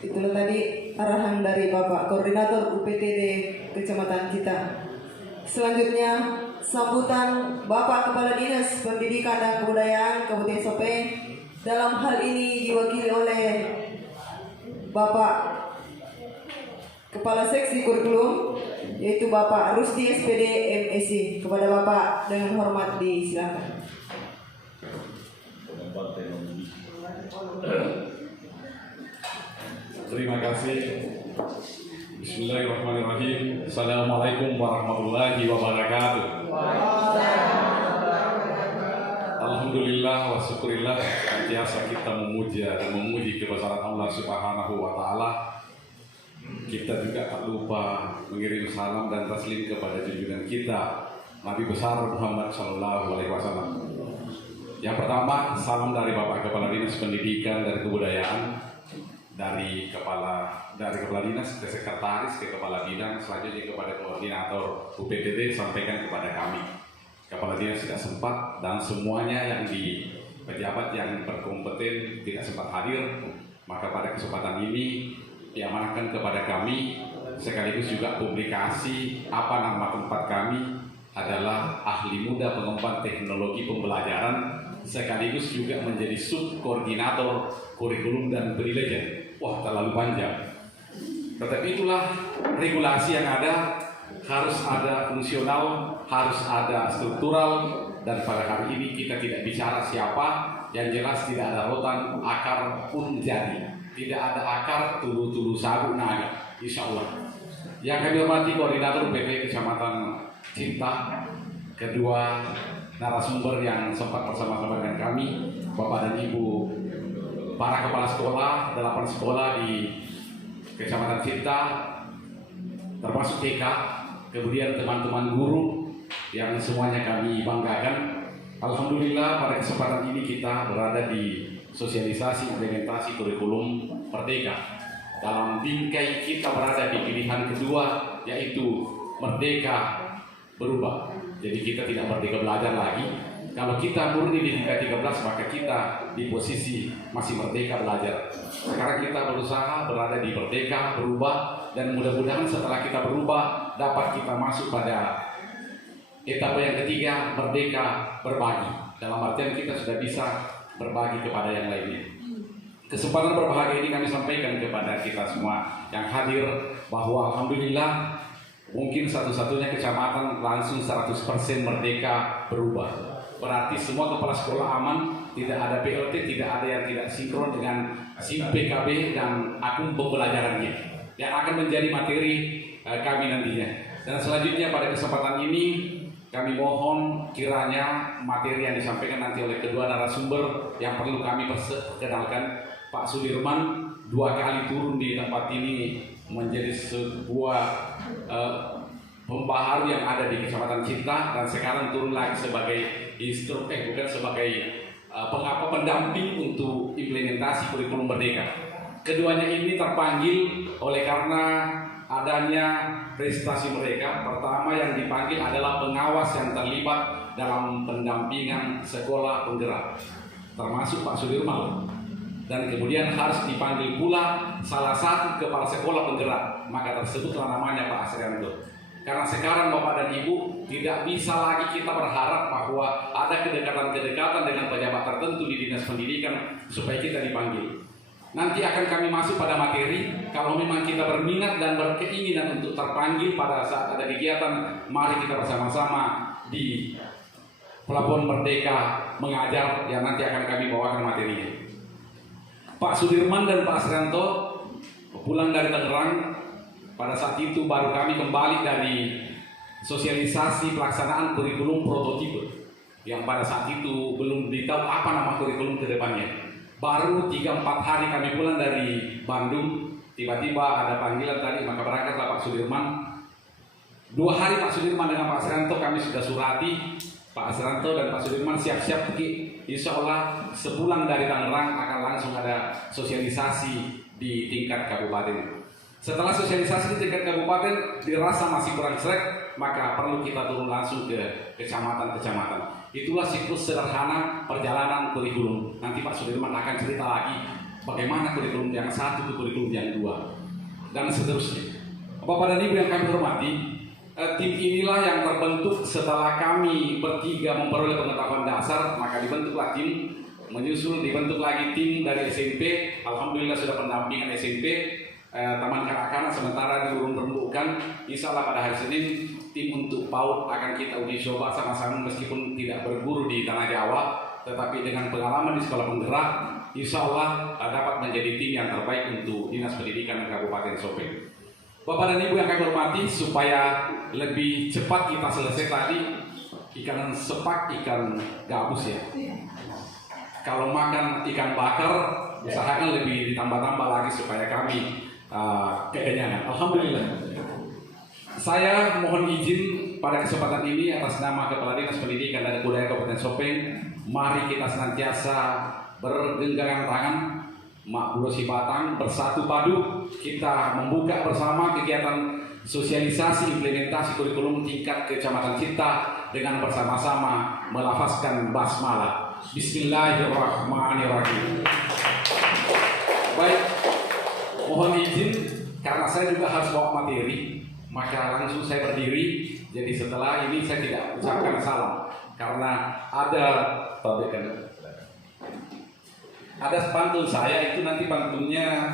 Itulah tadi arahan dari Bapak Koordinator UPTD Kecamatan kita. Selanjutnya sambutan Bapak Kepala Dinas Pendidikan dan Kebudayaan Kabupaten Sopeng. Dalam hal ini diwakili oleh Bapak Kepala Seksi Kurikulum, yaitu Bapak Rusdi SPD MSc. Kepada Bapak dengan hormat disilakan. Terima kasih. Bismillahirrahmanirrahim. Assalamualaikum warahmatullahi wabarakatuh. Alhamdulillah wa syukurillah, senantiasa kita memuja dan memuji kebesaran Allah Subhanahu wa taala. Kita juga tak lupa mengirim salam dan taslim kepada junjungan kita Nabi besar Muhammad sallallahu alaihi wasallam. Yang pertama, salam dari Bapak Kepala Dinas Pendidikan dan Kebudayaan, dari kepala dinas ke sekretaris ke kepala bidang, selanjutnya kepada koordinator UPTD, sampaikan kepada kami kepala dinas tidak sempat dan semuanya yang di pejabat yang berkompeten tidak sempat hadir, maka pada kesempatan ini diamanahkan kepada kami sekaligus juga publikasi apa nama tempat kami adalah ahli muda pengemban teknologi pembelajaran sekaligus juga menjadi subkoordinator kurikulum dan pendidikan. Wah, terlalu panjang. Tetapi itulah regulasi yang ada, harus ada fungsional, harus ada struktural, dan pada hari ini kita tidak bicara siapa, yang jelas tidak ada rotan, akar pun jadi. Tidak ada akar, tulu-tulu sabu naga, insya Allah. Yang kami hormati koordinator UPT Kecamatan Cinta, kedua narasumber yang sempat bersama-sama dengan kami, Bapak dan Ibu para kepala sekolah, 8 sekolah di Kecamatan Cinta, termasuk TK, kemudian teman-teman guru yang semuanya kami banggakan. Alhamdulillah pada kesempatan ini kita berada di sosialisasi implementasi kurikulum Merdeka. Dalam bingkai kita berada di pilihan kedua, yaitu Merdeka Berubah. Jadi kita tidak merdeka belajar lagi. Kalau kita murni di tingkat 13, maka kita di posisi masih merdeka belajar. Sekarang kita berusaha berada di merdeka berubah, dan mudah-mudahan setelah kita berubah dapat kita masuk pada etapa yang ketiga, merdeka berbagi. Dalam artian kita sudah bisa berbagi kepada yang lainnya. Kesempatan berbahagia ini kami sampaikan kepada kita semua yang hadir bahwa alhamdulillah mungkin satu-satunya kecamatan langsung 100% merdeka berubah. Berarti semua kepala sekolah aman, tidak ada PLT, tidak ada yang tidak sinkron dengan SIM PKB dan akun pembelajarannya yang akan menjadi materi kami nantinya. Dan selanjutnya pada kesempatan ini kami mohon kiranya materi yang disampaikan nanti oleh kedua narasumber yang perlu kami perkenalkan. Pak Sudirman 2 kali turun di tempat ini menjadi sebuah pembaharu yang ada di Kecamatan Cinta, dan sekarang turun lagi sebagai bukan sebagai pendamping untuk implementasi kurikulum Merdeka. Keduanya ini terpanggil oleh karena adanya prestasi mereka. Pertama yang dipanggil adalah pengawas yang terlibat dalam pendampingan sekolah penggerak, termasuk Pak Sudirman. Dan kemudian harus dipanggil pula salah satu kepala sekolah penggerak, maka tersebutlah namanya Pak Asrianto. Karena sekarang Bapak dan Ibu tidak bisa lagi kita berharap bahwa ada kedekatan-kedekatan dengan pejabat tertentu di Dinas Pendidikan supaya kita dipanggil. Nanti akan kami masuk pada materi. Kalau memang kita berminat dan berkeinginan untuk terpanggil pada saat ada kegiatan, mari kita bersama-sama di Pelabuhan Merdeka mengajar, yang nanti akan kami bawakan materinya. Pak Sudirman dan Pak Asrianto pulang dari Tangerang. Pada saat itu baru kami kembali dari sosialisasi pelaksanaan kurikulum prototipe, yang pada saat itu belum ditahu apa nama kurikulum ke depannya. Baru 3-4 hari kami pulang dari Bandung, tiba-tiba ada panggilan tadi, maka berangkatlah Pak Sudirman. 2 hari Pak Sudirman dengan Pak Asrianto kami sudah surati. Pak Asrianto dan Pak Sudirman siap-siap pergi. Insya Allah sepulang dari Tangerang akan langsung ada sosialisasi di tingkat kabupaten. Setelah sosialisasi di tingkat kabupaten dirasa masih kurang srek, maka perlu kita turun langsung ke kecamatan-kecamatan. Itulah siklus sederhana perjalanan kurikulum. Nanti Pak Sudirman akan cerita lagi bagaimana kurikulum yang satu ke kurikulum yang dua, dan seterusnya. Bapak dan Ibu yang kami hormati, tim inilah yang terbentuk setelah kami bertiga memperoleh pengetahuan dasar, maka dibentuklah tim, dibentuk lagi tim dari SMP. Alhamdulillah sudah pendampingan SMP, taman kanak-kanak sementara diurung-rembukkan. Insya Allah pada hari Senin tim untuk PAUD akan kita uji coba sama-sama, meskipun tidak berguru di tanah Jawa, tetapi dengan pengalaman di sekolah penggerak, insya Allah dapat menjadi tim yang terbaik untuk Dinas Pendidikan Kabupaten Sopeng. Bapak dan Ibu yang kami hormati, supaya lebih cepat kita selesai tadi, ikan sepak, ikan gabus ya. Kalau makan ikan bakar, usahakan lebih ditambah-tambah lagi supaya kami kekenyangan. Alhamdulillah. Saya mohon izin pada kesempatan ini atas nama Kepala Dinas Pendidikan dan Kebudayaan Kabupaten Sopeng, mari kita senantiasa bergenggaman tangan, mak bulo si batang, bersatu padu, kita membuka bersama kegiatan sosialisasi implementasi kurikulum tingkat Kecamatan Cinta dengan bersama-sama melafazkan basmalah. Bismillahirrahmanirrahim. Baik, mohon izin karena saya juga harus bawa materi, maka langsung saya berdiri. Jadi setelah ini saya tidak ucapkan salam karena ada pantun saya itu, nanti pantunnya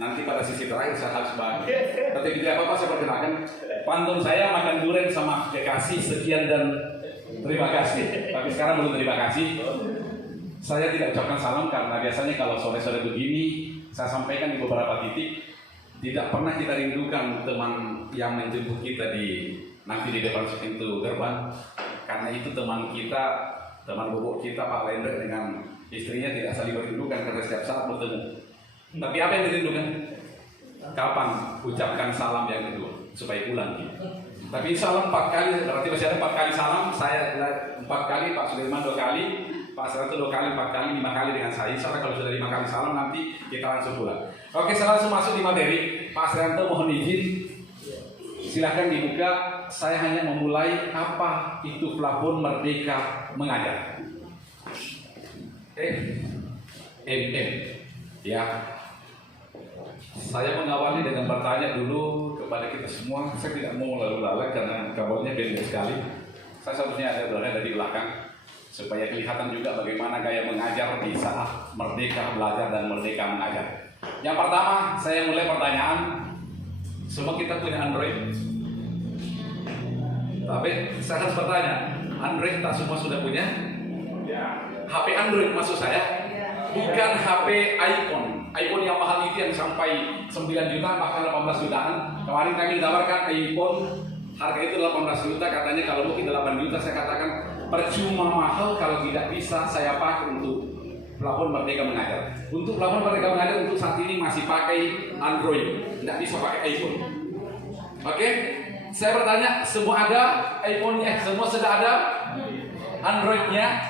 nanti pada sisi terakhir saya harus bagi. Tapi tidak apa-apa, saya perkenalkan pantun saya makan durian sama kekasih, sekian dan terima kasih. Tapi sekarang belum terima kasih. Saya tidak ucapkan salam karena biasanya kalau sore-sore begini saya sampaikan di beberapa titik, tidak pernah kita rindukan teman yang menjemput kita nanti di depan pintu gerbang, karena itu teman kita, teman bobok kita Pak Lender dengan istrinya tidak saling merindukan karena setiap saat bertemu. Tapi apa yang dirindukan? Kapan ucapkan salam yang kedua supaya pulang gitu. Tapi insya Allah 4 kali, berarti masih ada 4 kali salam. Saya 4 kali, Pak Sudirman 2 kali, Pak Serato 2 kali, 4 kali, 5 kali dengan saya. Insya Allah kalau sudah 5 kali salam nanti kita langsung pulang. Oke, saya langsung masuk di materi. Pak Serato mohon izin, silahkan dibuka. Saya hanya memulai apa itu plafon Merdeka Mengajar. Ya. Saya mengawali dengan bertanya dulu kepada kita semua. Saya tidak mau lalu-lalang karena kabarnya pendek sekali. Saya seharusnya berada di belakang supaya kelihatan juga bagaimana gaya mengajar di saat merdeka belajar dan merdeka mengajar. Yang pertama, saya mulai pertanyaan. Semua kita punya Android. Tapi saya harus bertanya, Android tak semua sudah punya? HP Android maksud saya, bukan HP iPhone. iPhone yang mahal itu yang sampai 9 juta bahkan 18 jutaan. Kemarin kami tawarkan iPhone harga itu 18 juta, katanya kalau mungkin 8 juta. Saya katakan percuma mahal kalau tidak bisa saya pakai untuk plafon Merdeka Mengajar. Untuk plafon Merdeka Mengajar untuk saat ini masih pakai Android, tidak bisa pakai iPhone. Oke, saya bertanya, semua ada iPhone-nya, semua sudah ada Android-nya.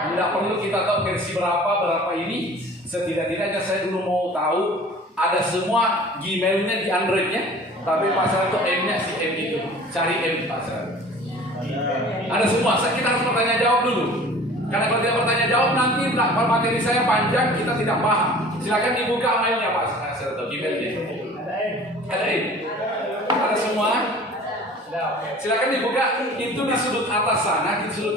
Tidak perlu kita tahu versi berapa ini. Setidak-tidaknya saya dulu mau tahu ada semua Gmail-nya di Android-nya. Tapi pasal itu M-nya si M itu, cari M pasal. Ada semua. Kita harus bertanya jawab dulu. Karena kalau tidak bertanya jawab nanti materi saya panjang, kita tidak paham. Silakan dibuka mailnya Pak atau Gmail-nya. Ada M. Ada semua. Silakan dibuka. Itu di sudut atas sana, itu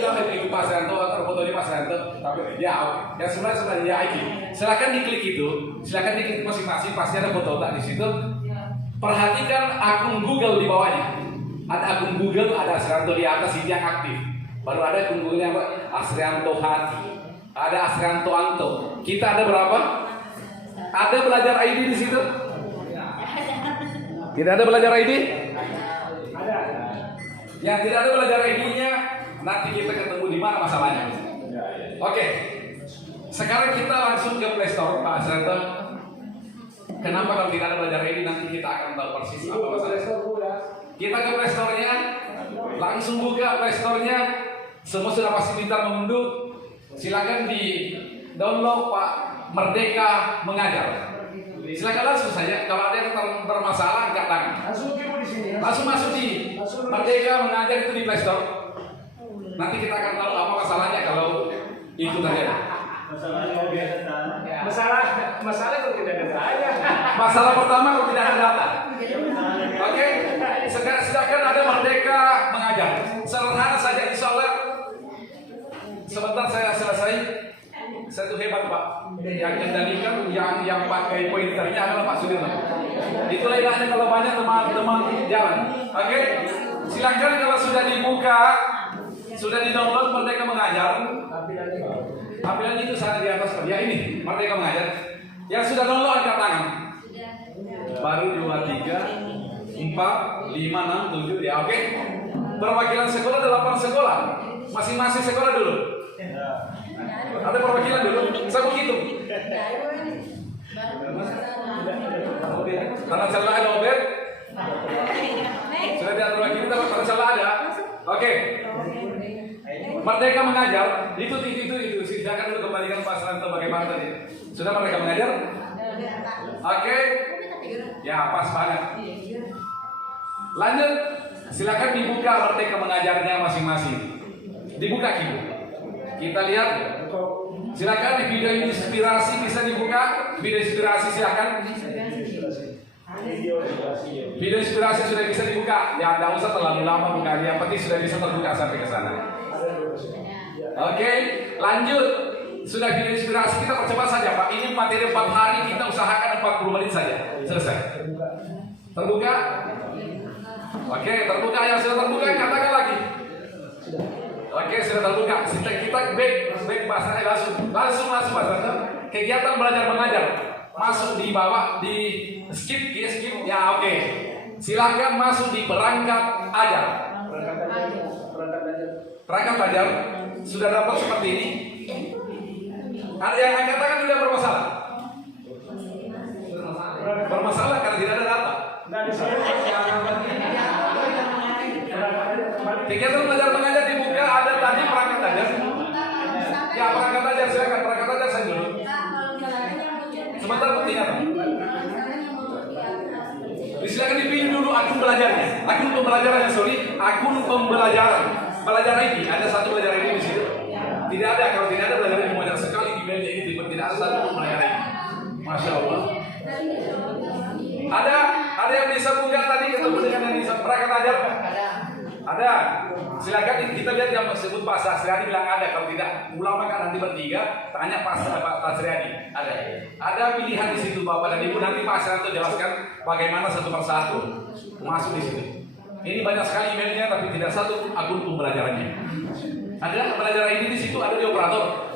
namanya itu Pak Santo atau fotonya Pak Santo. Tapi ya, yang sebenarnya ya itu. Silakan diklik itu, silakan diklik masing-masing, pasti ada foto tak di situ. Perhatikan akun Google di bawahnya. Ada akun Google, ada Asrianto di atas itu yang aktif. Baru ada akun Google yang Asrianto Hati, ada Asrianto Anto. Kita ada berapa? Ada belajar ID di situ? Tidak ada belajar ID? Yang tidak ada belajar ID-nya, nanti kita ketemu di mana masalahnya. Oke, sekarang kita langsung ke Play Store, Pak Asranta. Kenapa kalau tidak ada belajar ID, nanti kita akan tahu persis apa masalahnya. Kita ke Play Store-nya, langsung buka Play Store-nya. Semua sudah pasti minta mengunduh. Silakan di download Pak Merdeka Mengajar. Silakan langsung saja. Kalau ada yang bermasalah, angkat tangan. Langsung masuk di Merdeka Mengajar itu di Play Store. Nanti kita akan tahu apa masalahnya kalau itu terjadi. Masalah kalau tidak ada data. Masalah pertama kalau tidak ada data. Oke, sedangkan ada merdeka mengajar. Sederhana saja, insya Allah. Sebentar saya selesai. Saya tuh hebat Pak. Yang kendalikan, yang pakai pointernya adalah Pak Sudirman. Itulah ilahnya kalau banyak teman-teman jalan. Oke, silakan kalau sudah dibuka, sudah di-download Merdeka Mengajar. Tampilan itu sana di atas ya ini Merdeka Mengajar. Yang sudah download angkat tangan. Baru 2, 3, 4, 5, 6, 7 ya oke. Perwakilan sekolah 8 sekolah. Masing-masing sekolah dulu. Ada perwakilan dulu. Saya mau hitung. Karena salah ada Obed. Sudah diatur lagi kita karena salah ada. Oke. Merdeka Mengajar itu. Silakan dulu kembalikan Pak Santo bagaimana tadi. Sudah Merdeka Mengajar? Oke. Ya pas banget. Lanjut. Silakan dibuka Merdeka Mengajarnya masing-masing. Dibuka kita lihat. Silakan di video inspirasi bisa dibuka. Video inspirasi silakan. Video inspirasi sudah bisa dibuka. Ya tidak usah terlalu lama bukanya. Yang penting sudah bisa terbuka sampai ke sana. Oke, lanjut. Sudah video inspirasi kita percepat saja Pak. Ini materi 4 hari kita usahakan 40 menit saja. Selesai. Terbuka? Oke, terbuka. Yang sudah terbuka katakan lagi. Oke, sudah terbuka. Kita back bahasanya langsung bahasa. Kegiatan belajar mengajar masuk di bawah di skip ya oke. Silakan masuk di perangkat ajar. Perangkat ajar sudah dapat seperti ini. Ada yang angkat tangan sudah bermasalah. Bermasalah karena tidak ada data. Kegiatan belajar mengajar dibuka ada tadi perangkat ajar. Ya perangkat ajar silakan perangkat ajar saya dulu. Sebentar pentingnya. Silakan dipilih dulu akun belajarnya. Akun pembelajarannya akun pembelajaran. Belajar ID ada satu belajar ID di situ. Tidak ada kalau tidak ada belajar ID banyak sekali di media ini tidak ada satu belajar ID. Masya Allah. Ada yang bisa buka tadi ketemu dengan yang bisa perangkat ajar? Ada. Silakan kita lihat yang disebut Pak Sasriadi bilang ada. Kalau tidak ulama kan nanti bertiga tanya Pak Sasriadi. Ada pilihan di situ Bapak dan Ibu nanti Pak Sasriadi jelaskan bagaimana satu persatu masuk di situ. Ini banyak sekali emailnya tapi tidak satu akun pembelajarannya. Ada pembelajaran ini di situ ada di operator.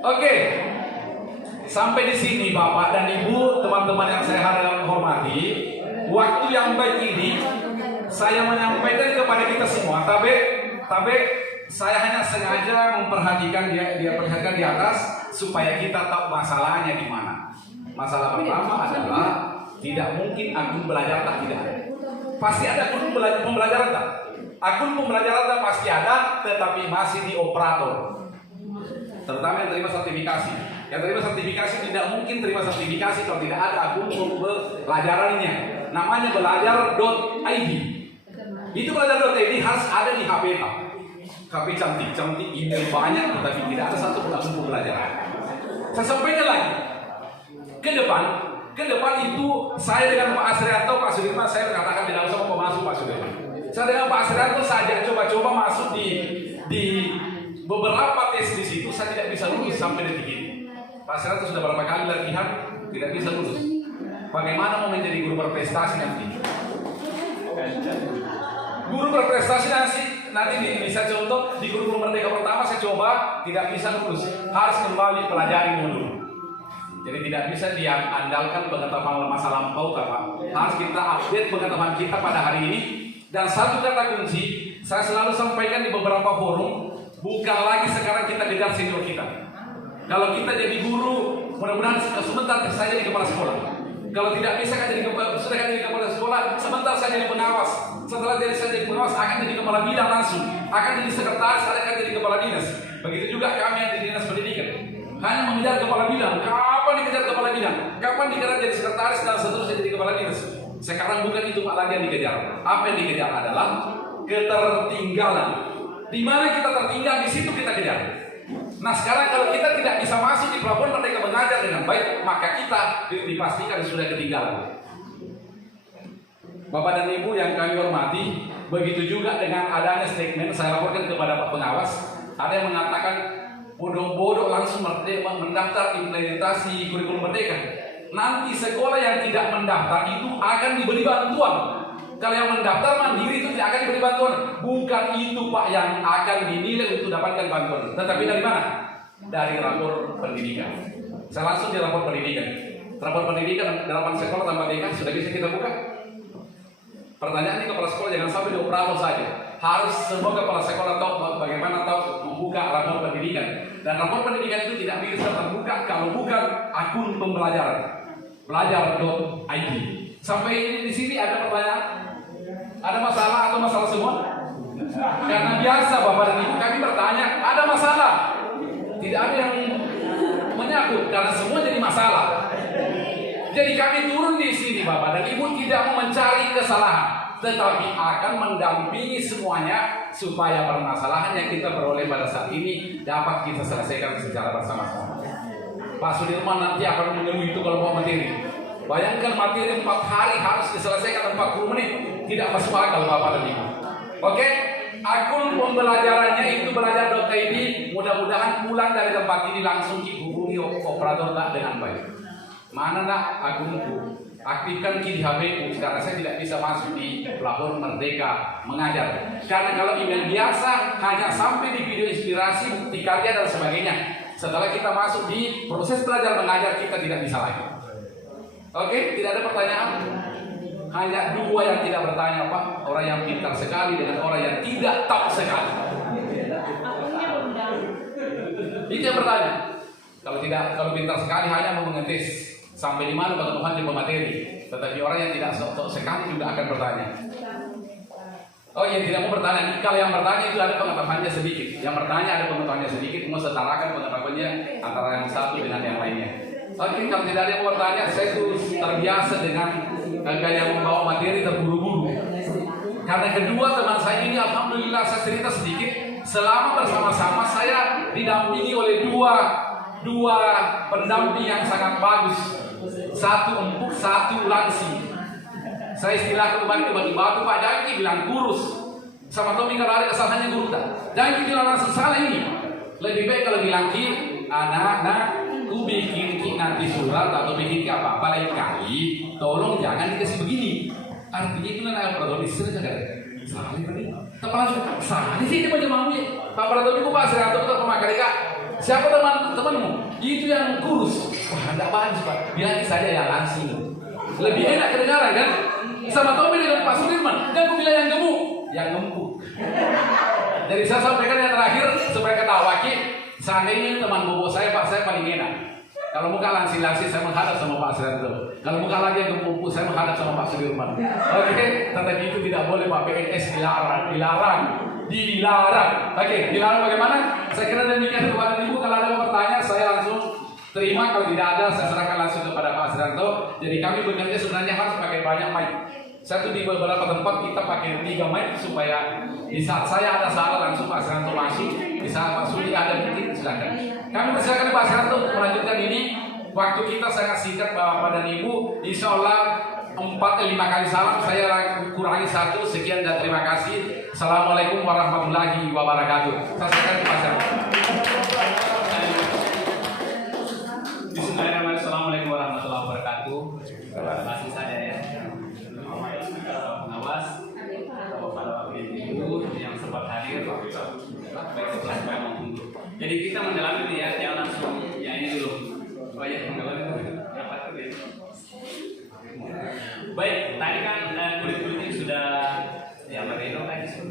Oke. Sampai di sini Bapak dan Ibu, teman-teman yang saya hormati, waktu yang baik ini saya menyampaikan kepada kita semua. Tapi saya hanya sengaja memperhatikan dia perhatikan di atas supaya kita tahu masalahnya di mana. Masalah pertama adalah tidak mungkin akun belajar tak tidak ada. Pasti ada akun pembelajaran tak? Akun pembelajaran tak pasti ada, tetapi masih di operator. Terutama yang terima sertifikasi. Yang terima sertifikasi tidak mungkin terima sertifikasi kalau tidak ada akun pembelajarannya. Namanya belajar.id. Itu belajar.id harus ada di HP Pak. HP cantik, email banyak, tetapi tidak ada satu akun pembelajaran. Saya sampaikan lagi. Ke depan itu saya dengan Pak Asrianto, Pak Sudirman, saya mengatakan tidak usah mau masuk Pak Sudirman. Saya dengan Pak Asrianto saja coba-coba masuk di beberapa tes di situ, saya tidak bisa lulus sampai detik ini. Pak Asrianto sudah berapa kali latihan, tidak bisa lulus. Bagaimana mau menjadi guru berprestasi nanti? Guru berprestasi nanti bisa contoh di guru Merdeka pertama saya coba tidak bisa lulus, harus kembali pelajari dulu. Jadi tidak bisa diandalkan pengetahuan masa lampau Pak. Harus kita update pengetahuan kita pada hari ini. Dan satu kata kunci saya selalu sampaikan di beberapa forum, bukan lagi sekarang kita kejar senior kita. Kalau kita jadi guru, mudah-mudahan sebentar saya jadi kepala sekolah. Kalau tidak bisa kan jadi kepala sekolah, sebentar saya jadi pengawas. Setelah saya jadi pengawas akan jadi kepala bidang langsung, akan jadi sekretaris, akan jadi kepala dinas. Begitu juga kami yang di dinas pendidikan. Hanya mengejar kepala bidang. Kapan dikejar kepala bidang? Kapan dikejar jadi sekretaris dan seterusnya jadi kepala dinas? Sekarang bukan itu lagi yang dikejar. Apa yang dikejar adalah ketertinggalan. Di mana kita tertinggal, di situ kita kejar. Nah sekarang kalau kita tidak bisa masuk di pelabuhan Merdeka mengajar dengan baik, maka kita dipastikan sudah ketinggalan. Bapak dan Ibu yang kami hormati, begitu juga dengan adanya statement saya laporkan kepada Pak Pengawas, ada yang mengatakan bodoh-bodoh langsung mendaftar implementasi kurikulum Merdeka. Nanti sekolah yang tidak mendaftar itu akan diberi bantuan. Kalau yang mendaftar mandiri itu tidak akan diberi bantuan. Bukan itu Pak yang akan dinilai untuk dapatkan bantuan. Tetapi dari mana? Dari rapor pendidikan. Saya langsung di rapor pendidikan. Rapor pendidikan 8 sekolah tanpa DK sudah bisa kita buka. Pertanyaan ini kepala sekolah jangan sampai di operator saja. Harus semua kepala sekolah tahu bagaimana tahu membuka rapor pendidikan. Dan rapor pendidikan itu tidak bisa terbuka kalau bukan akun pembelajaran. Belajar.id. Sampai di sini ada pertanyaan? Ada masalah atau masalah semua? Karena biasa Bapak dan Ibu kami bertanya, ada masalah? Tidak ada yang menyangkut karena semua jadi masalah. Jadi kami turun di sini Bapak dan Ibu tidak mau mencari kesalahan, tetapi akan mendampingi semuanya supaya permasalahan yang kita peroleh pada saat ini dapat kita selesaikan secara bersama-sama. Pak Sudirman nanti akan menunggu itu kalau mau materi. Bayangkan materi 4 hari harus diselesaikan 40 menit. Tidak masuk akal Bapak dan Ibu. Oke? Akun pembelajarannya itu belajar.id. Mudah-mudahan pulang dari tempat ini langsung dihubungi operator tak dengan baik. Mana nak akunku? Aktifkan di HP-ku karena saya tidak bisa masuk di pelabuhan Merdeka mengajar. Karena kalau email biasa hanya sampai di video inspirasi, bukti karya dan sebagainya. Setelah kita masuk di proses belajar mengajar kita tidak bisa lagi. Oke, tidak ada pertanyaan. Hanya 2 yang tidak bertanya Pak, orang yang pintar sekali dengan orang yang tidak tahu sekali. Itu yang bertanya. Kalau pintar sekali hanya mau mengetes sampai di mana Pak Tuhan di pemateri. Tetapi orang yang tidak tahu sekali juga akan bertanya. Oh yang tidak mau bertanya, kalau yang bertanya itu ada pengetahuannya sedikit. Yang bertanya ada pengetahuannya sedikit, mau setarakan pengetahuannya antara yang satu dengan yang lainnya. Oke, kalau tidak ada yang mau bertanya, saya tuh terbiasa dengan gaya membawa materi terburu-buru. Karena kedua teman saya ini, alhamdulillah saya cerita sedikit. Selama bersama-sama saya didampingi oleh dua pendamping yang sangat bagus. Satu empuk, satu langsing. Saya istilahkan kembali bagi batu Pak Jangki bilang kurus. Sama Tommy kalau ada kesalahannya guru tak. Jangki bilang langsung salah ini. Lebih baik kalau bilang ki, anak-anak, ku bikin ki nanti surat atau bikin ki apa-apa lain kali. Tolong jangan dikasih begini. Artinya itu nanti Pak Sering kan? Salah ini. Tapi langsung salah di sini aja mau ya. Pak Pratoni ku Pak Serato atau pemakai kak. Siapa temanmu? Itu yang kurus. Wah, enggak bagus Pak. Bilang saja yang langsing. Lebih enak kedengaran kan? Sama Tommy dengan Pak Sudirman. Dan aku bilang yang gemuk, yang empuk. Jadi saya sampaikan yang terakhir supaya ketawa ki. Seandainya teman bobo saya Pak, saya paling enak. Kalau muka langsing-langsing saya menghadap sama Pak Sudirman. Kalau muka lagi yang gemuk saya menghadap sama Pak Sudirman. Oke, tetapi itu tidak boleh Pak PNS dilarang. Oke, dilarang bagaimana? Saya kira demikian kepada Ibu. Kalau ada yang bertanya, saya langsung terima. Kalau tidak ada, saya serahkan langsung kepada Pak Sranto. Jadi kami bekerja sebenarnya harus pakai banyak mic. Satu di beberapa tempat kita pakai 3 mic supaya di saat saya ada salah langsung Pak Sranto masuk. Di saat Pak Sudi ada mungkin silakan. Kami persilakan Pak Sranto untuk melanjutkan ini. Waktu kita sangat singkat Bapak dan Ibu. Insya Allah 4-5 kali salam saya kurangi 1. Sekian dan terima kasih. Assalamualaikum warahmatullahi wabarakatuh. Saya serahkan Pak Sranto. Bismillahirrahmanirrahim. Assalamualaikum warahmatullahi wabarakatuh. Terima kasih saja ya. Pengawas, pada waktu itu yang sempat hadir, baik setelah saya maupun. Jadi kita mendalami ini ya, jangan langsung ya ini dulu. Oh ya, mendalami itu apa itu ya? Baik, tadi kan kulit-kulit sudah ya Marino tadi sudah.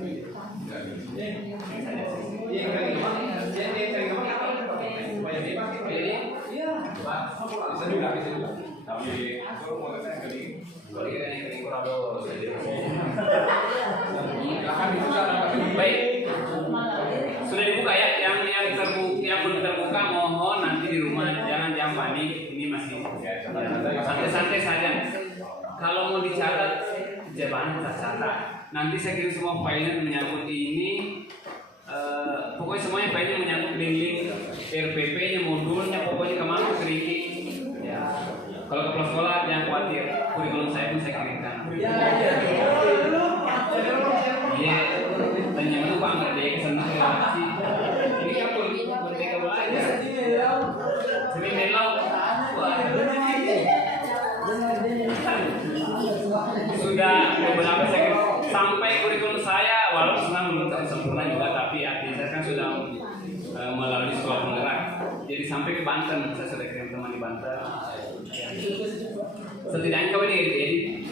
Baik, sudah dibuka ya, yang belum terbuka mohon nanti di rumah jangan panik, ini masih santai-santai saja. Kalau mau dicatat, jawabannya kita catat. Nanti saya kirim semua filenya menyangkut ini. Pokoknya semuanya filenya menyangkut link-link RPP-nya, modulnya, pokoknya kemana Riki. Ya. Kalau ke sekolah jangan khawatir, kurikulum saya pun saya kirimkan. Iya, tanya itu banget deh kesana sih. Ini kan merdeka belajar. Sini melau. Sudah beberapa sampai kurikulum saya, walaupun sebenarnya belum sempurna juga, tapi artinya saya kan sudah melalui sekolah penggerak. Jadi sampai ke Banten, saya sudah kirim teman di Banten. Setidaknya kau ini edit.